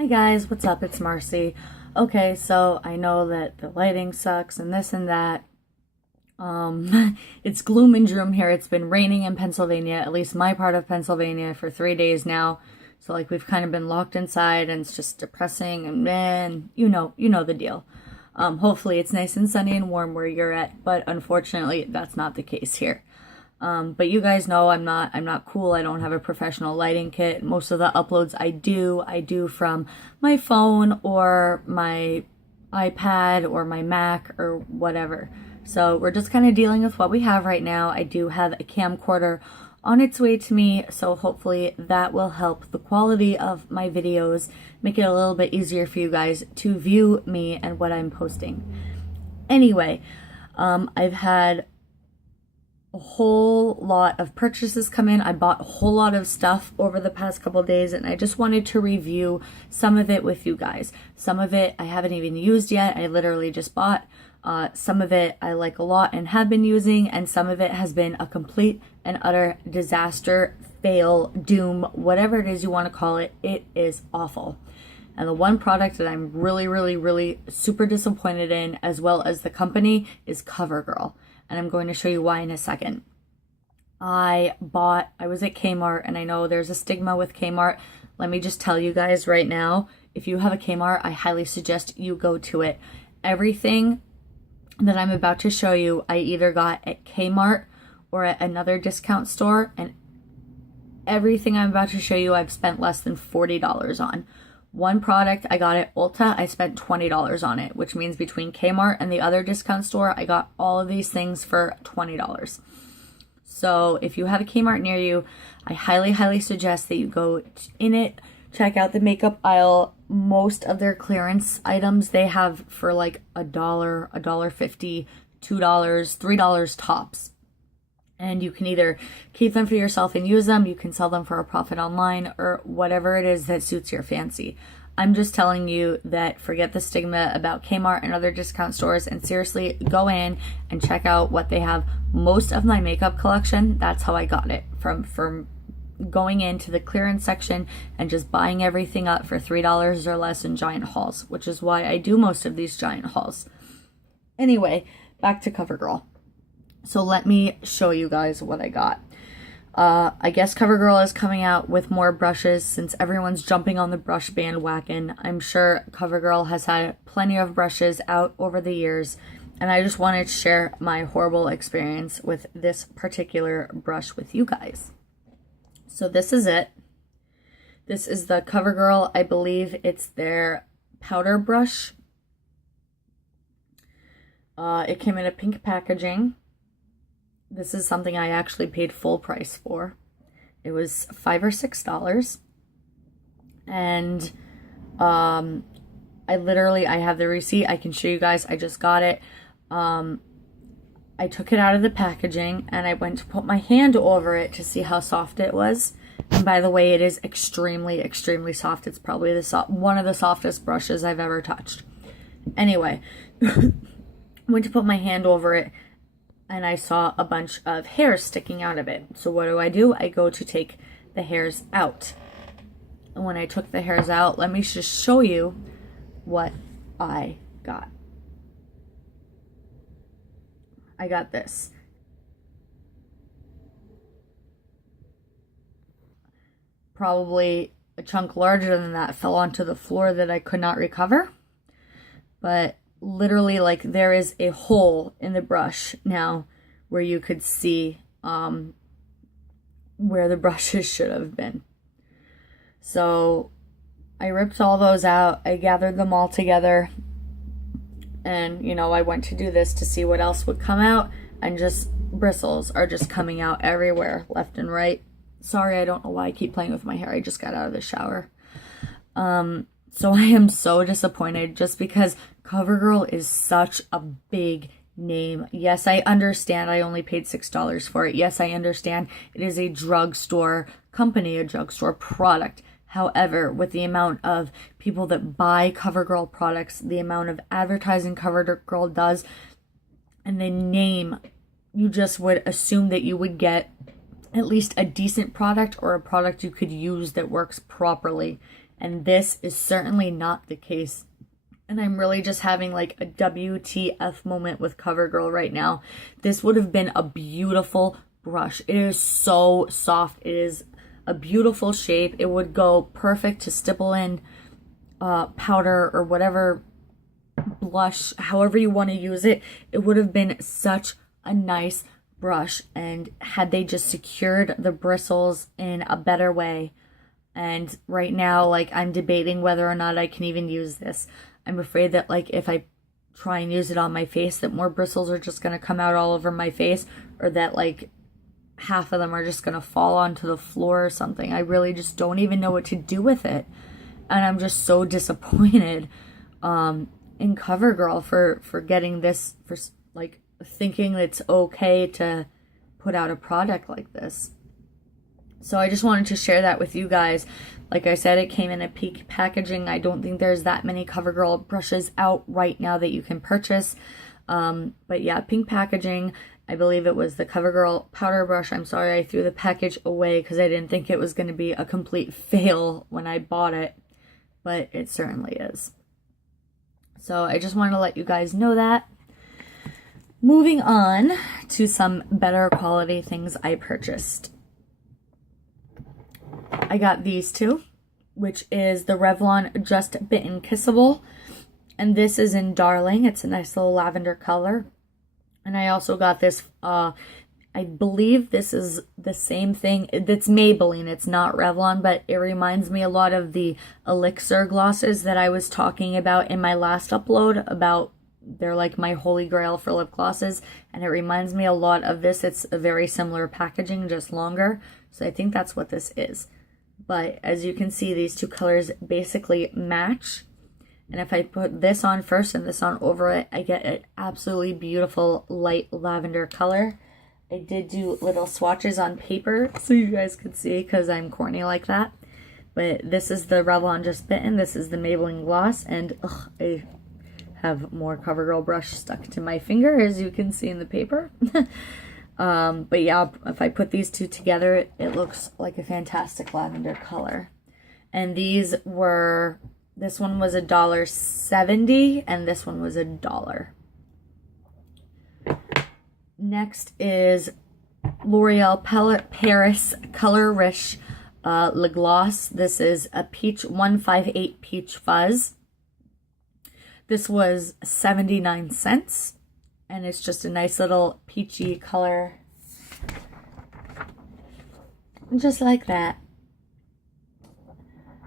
Hi guys, what's up? It's Marcy. Okay, so I know that the lighting sucks and this and that. It's gloom and doom here. It's been raining in Pennsylvania, at least my part of Pennsylvania, for 3 days now. So like we've kind of been locked inside and it's just depressing and man, you know the deal. Hopefully it's nice and sunny and warm where you're at, but unfortunately that's not the case here. But you guys know I'm not cool. I don't have a professional lighting kit. Most of the uploads I do from my phone or my iPad or my Mac or whatever. So we're just kind of dealing with what we have right now. I do have a camcorder on its way to me, so hopefully that will help the quality of my videos, make it a little bit easier for you guys to view me and what I'm posting. Anyway, I've had a whole lot of purchases come in. I bought a whole lot of stuff over the past couple days and I just wanted to review some of it with you guys. Some of it I haven't even used yet. I literally just bought. Some of it I like a lot and have been using, and some of it has been a complete and utter disaster, fail, doom, whatever it is you want to call it. It is awful. And the one product that I'm really super disappointed in, as well as the company, is Covergirl. And I'm going to show you why in a second. I was at Kmart, and I know there's a stigma with Kmart. Let me just tell you guys right now, if you have a Kmart, I highly suggest you go to it. Everything that I'm about to show you, I either got at Kmart or at another discount store, and everything I'm about to show you, I've spent less than $40 on. One product I got at Ulta, I spent $20 on it, which means between Kmart and the other discount store, I got all of these things for $20. So if you have a Kmart near you, I highly suggest that you go in it, check out the makeup aisle. Most of their clearance items they have for like $1, $1.50, $2, $3 tops. And you can either keep them for yourself and use them, you can sell them for a profit online, or whatever it is that suits your fancy. I'm just telling you that forget the stigma about Kmart and other discount stores and seriously go in and check out what they have. Most of my makeup collection, that's how I got it, from going into the clearance section and just buying everything up for $3 or less in giant hauls, which is why I do most of these giant hauls. Anyway, back to Covergirl. So let me show you guys what I got. I guess Covergirl is coming out with more brushes since everyone's jumping on the brush bandwagon. I'm sure Covergirl has had plenty of brushes out over the years, and I just wanted to share my horrible experience with this particular brush with you guys. So this is it. This is the Covergirl, I believe it's their powder brush. It came in a pink packaging. This is something I actually paid full price for. It was $5 or $6. And I have the receipt. I can show you guys. I just got it. I took it out of the packaging and I went to put my hand over it to see how soft it was. And by the way, it is extremely soft. It's probably one of the softest brushes I've ever touched. Anyway, went to put my hand over it and I saw a bunch of hairs sticking out of it. So what do? I go to take the hairs out. And when I took the hairs out, let me just show you what I got. I got this. Probably a chunk larger than that fell onto the floor that I could not recover. But literally, like, there is a hole in the brush now where you could see where the brushes should have been. So I ripped all those out. I gathered them all together. And, I went to do this to see what else would come out, and just bristles are just coming out everywhere, left and right. Sorry, I don't know why I keep playing with my hair. I just got out of the shower. So I am so disappointed just because Covergirl is such a big name. Yes, I understand I only paid $6 for it. Yes, I understand it is a drugstore company, a drugstore product. However, with the amount of people that buy Covergirl products, the amount of advertising Covergirl does, and the name, you just would assume that you would get at least a decent product or a product you could use that works properly. And this is certainly not the case. And I'm really just having like a WTF moment with Covergirl right now. This would have been a beautiful brush. It is so soft. It is a beautiful shape. It would go perfect to stipple in powder or whatever blush, however you want to use it. It would have been such a nice brush, and had they just secured the bristles in a better way. And right now, like, I'm debating whether or not I can even use this. I'm afraid that, like, if I try and use it on my face, that more bristles are just going to come out all over my face, or that, like, half of them are just going to fall onto the floor or something. I really just don't even know what to do with it. And I'm just so disappointed in Covergirl for getting this, for, like, thinking it's okay to put out a product like this. So I just wanted to share that with you guys. Like I said, it came in a pink packaging. I don't think there's that many Covergirl brushes out right now that you can purchase. But yeah, pink packaging. I believe it was the Covergirl powder brush. I'm sorry I threw the package away because I didn't think it was going to be a complete fail when I bought it. But it certainly is. So I just wanted to let you guys know that. Moving on to some better quality things I purchased. I got these two, which is the Revlon Just Bitten Kissable. And this is in Darling. It's a nice little lavender color. And I also got this, I believe this is the same thing. It's Maybelline. It's not Revlon, but it reminds me a lot of the Elixir glosses that I was talking about in my last upload about. They're like my holy grail for lip glosses, and it reminds me a lot of this. It's a very similar packaging, just longer. So I think that's what this is. But as you can see, these two colors basically match. And if I put this on first and this on over it, I get an absolutely beautiful light lavender color. I did do little swatches on paper so you guys could see because I'm corny like that. But this is the Revlon Just Bitten. This is the Maybelline Gloss. And I have more Covergirl brush stuck to my finger, as you can see in the paper. But yeah, if I put these two together, it looks like a fantastic lavender color. And these were, this one was $1.70 and this one was $1. Next is L'Oreal Paris Color Riche Le Gloss. This is a peach 158 peach fuzz. This was 79 cents. And it's just a nice little peachy color. Just like that.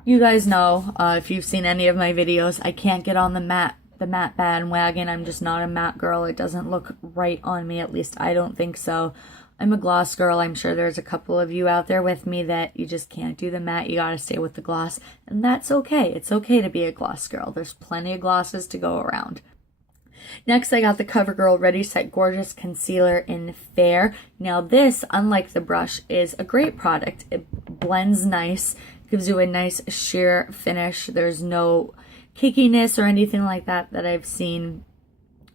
You guys know, if you've seen any of my videos, I can't get on the matte bandwagon. I'm just not a matte girl. It doesn't look right on me. At least I don't think so. I'm a gloss girl. I'm sure there's a couple of you out there with me that you just can't do the matte. You gotta stay with the gloss. And that's okay. It's okay to be a gloss girl. There's plenty of glosses to go around. Next, I got the Covergirl Ready Set Gorgeous Concealer in Fair. Now this, unlike the brush, is a great product. It blends nice, gives you a nice sheer finish. There's no cakiness or anything like that that I've seen.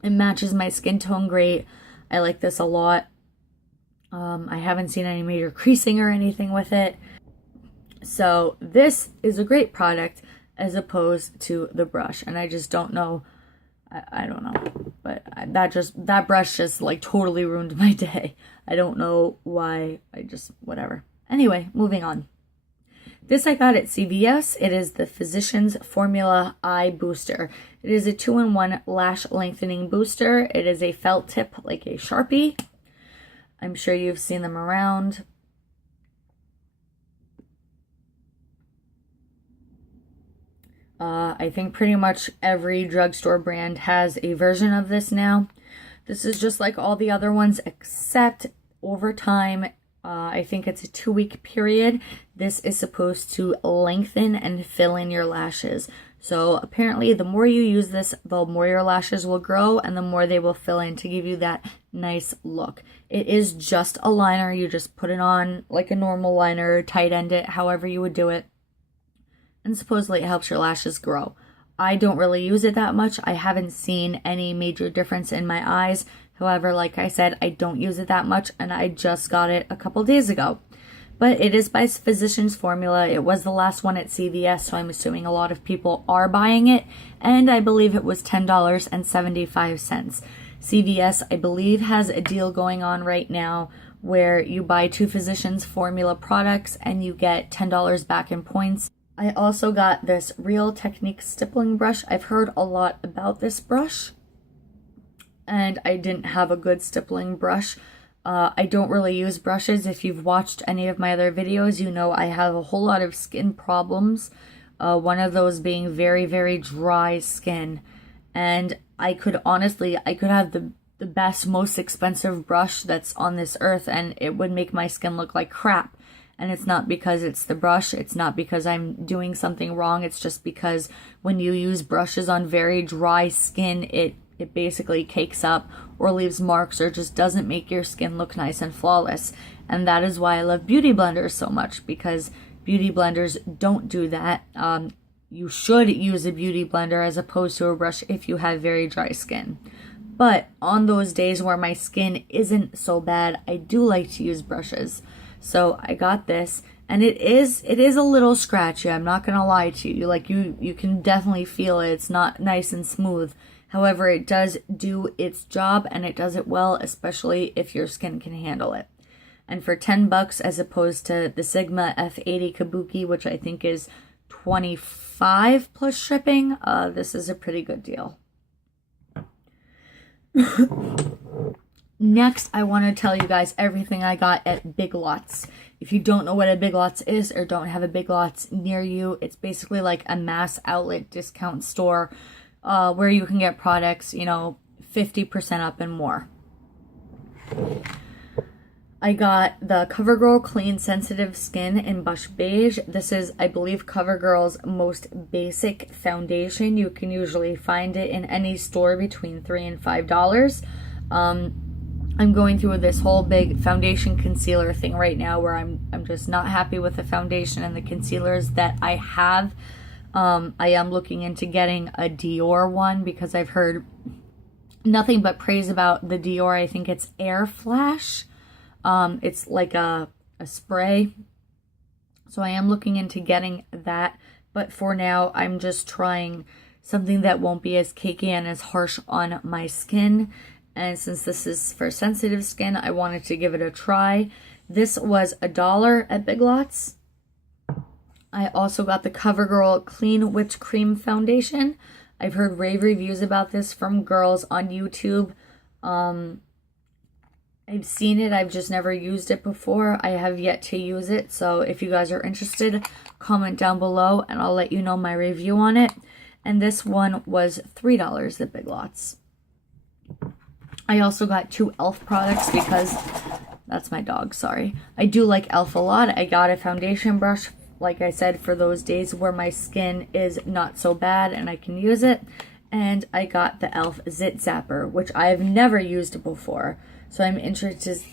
It matches my skin tone great. I like this a lot. I haven't seen any major creasing or anything with it. So this is a great product as opposed to the brush. And I just don't know. I don't know, but that brush just like totally ruined my day. I don't know why. Whatever. Anyway, moving on. This I got at CVS. It is the Physicians Formula Eye Booster. It is a 2-in-1 lash lengthening booster. It is a felt tip like a Sharpie. I'm sure you've seen them around. I think pretty much every drugstore brand has a version of this now. This is just like all the other ones, except over time, I think it's a 2-week period. This is supposed to lengthen and fill in your lashes. So apparently the more you use this, the more your lashes will grow and the more they will fill in to give you that nice look. It is just a liner. You just put it on like a normal liner, tight end it, however you would do it. And supposedly it helps your lashes grow. I don't really use it that much. I haven't seen any major difference in my eyes. However, like I said, I don't use it that much and I just got it a couple days ago. But it is by Physicians Formula. It was the last one at CVS, so I'm assuming a lot of people are buying it. And I believe it was $10.75. CVS, I believe, has a deal going on right now where you buy 2 Physicians Formula products and you get $10 back in points. I also got this Real Technique stippling brush. I've heard a lot about this brush, and I didn't have a good stippling brush. I don't really use brushes. If you've watched any of my other videos, you know I have a whole lot of skin problems. One of those being very, very dry skin. And I could have the best, most expensive brush that's on this earth, and it would make my skin look like crap. And it's not because it's the brush. It's not because I'm doing something wrong. It's just because when you use brushes on very dry skin, it basically cakes up or leaves marks or just doesn't make your skin look nice and flawless. And that is why I love beauty blenders so much, because beauty blenders don't do that. You should use a beauty blender as opposed to a brush if you have very dry skin. But on those days where my skin isn't so bad, I do like to use brushes. So I got this, and it is a little scratchy. I'm not gonna lie to you. Like you can definitely feel it. It's not nice and smooth. However, it does do its job, and it does it well, especially if your skin can handle it. And for $10 as opposed to the Sigma F80 Kabuki, which I think is $25 plus shipping, this is a pretty good deal. Next, I want to tell you guys everything I got at Big Lots. If you don't know what a Big Lots is or don't have a Big Lots near you, it's basically like a mass outlet discount store where you can get products, 50% up and more. I got the Covergirl Clean Sensitive Skin in Bush Beige. This is, I believe, Covergirl's most basic foundation. You can usually find it in any store between $3 and $5. I'm going through this whole big foundation concealer thing right now where I'm just not happy with the foundation and the concealers that I have. I am looking into getting a Dior one because I've heard nothing but praise about the Dior. I think it's Air Flash. It's like a spray. So I am looking into getting that. But for now, I'm just trying something that won't be as cakey and as harsh on my skin. And since this is for sensitive skin, I wanted to give it a try. This was $1 at Big Lots. I also got the Covergirl Clean Whipped Cream Foundation. I've heard rave reviews about this from girls on YouTube. I've seen it. I've just never used it before. I have yet to use it. So if you guys are interested, comment down below and I'll let you know my review on it. And this one was $3 at Big Lots. I also got 2 e.l.f. products because that's my dog, sorry. I do like e.l.f. a lot. I got a foundation brush, like I said, for those days where my skin is not so bad and I can use it. And I got the e.l.f. Zit Zapper, which I have never used before. So I'm interested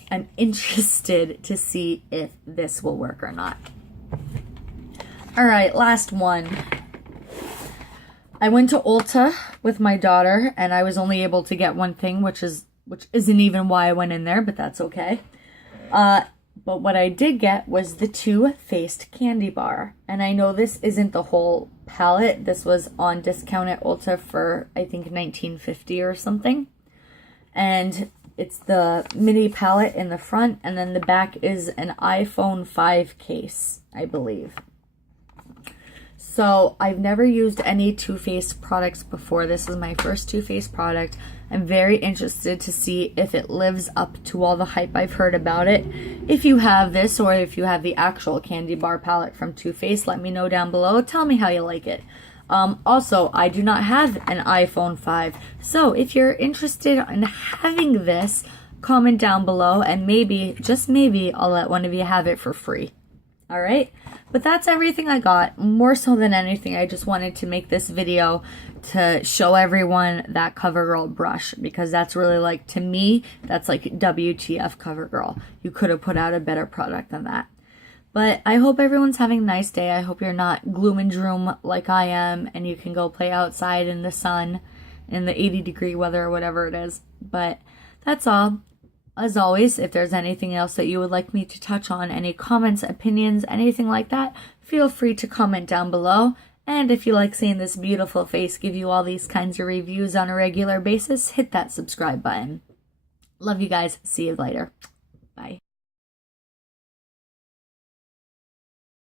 to see if this will work or not. All right, last one. I went to Ulta with my daughter, and I was only able to get one thing, which isn't even why I went in there, but that's okay. But what I did get was the Too Faced candy bar. And I know this isn't the whole palette. This was on discount at Ulta for, I think, $19.50 or something. And it's the mini palette in the front, and then the back is an iPhone 5 case, I believe. So I've never used any Too Faced products before. This is my first Too Faced product. I'm very interested to see if it lives up to all the hype I've heard about it. If you have this, or if you have the actual candy bar palette from Too Faced, let me know down below. Tell me how you like it. Also, I do not have an iPhone 5. So if you're interested in having this, comment down below and maybe, just maybe, I'll let one of you have it for free. All right, but that's everything I got. More so than anything, I just wanted to make this video to show everyone that CoverGirl brush, because that's really, like, to me, that's like WTF CoverGirl. You could have put out a better product than that. But I hope everyone's having a nice day. I hope you're not gloom and doom like I am, and you can go play outside in the sun, in the 80-degree weather or whatever it is. But that's all. As always, if there's anything else that you would like me to touch on, any comments, opinions, anything like that, feel free to comment down below. And if you like seeing this beautiful face give you all these kinds of reviews on a regular basis, hit that subscribe button. Love you guys. See you later. Bye.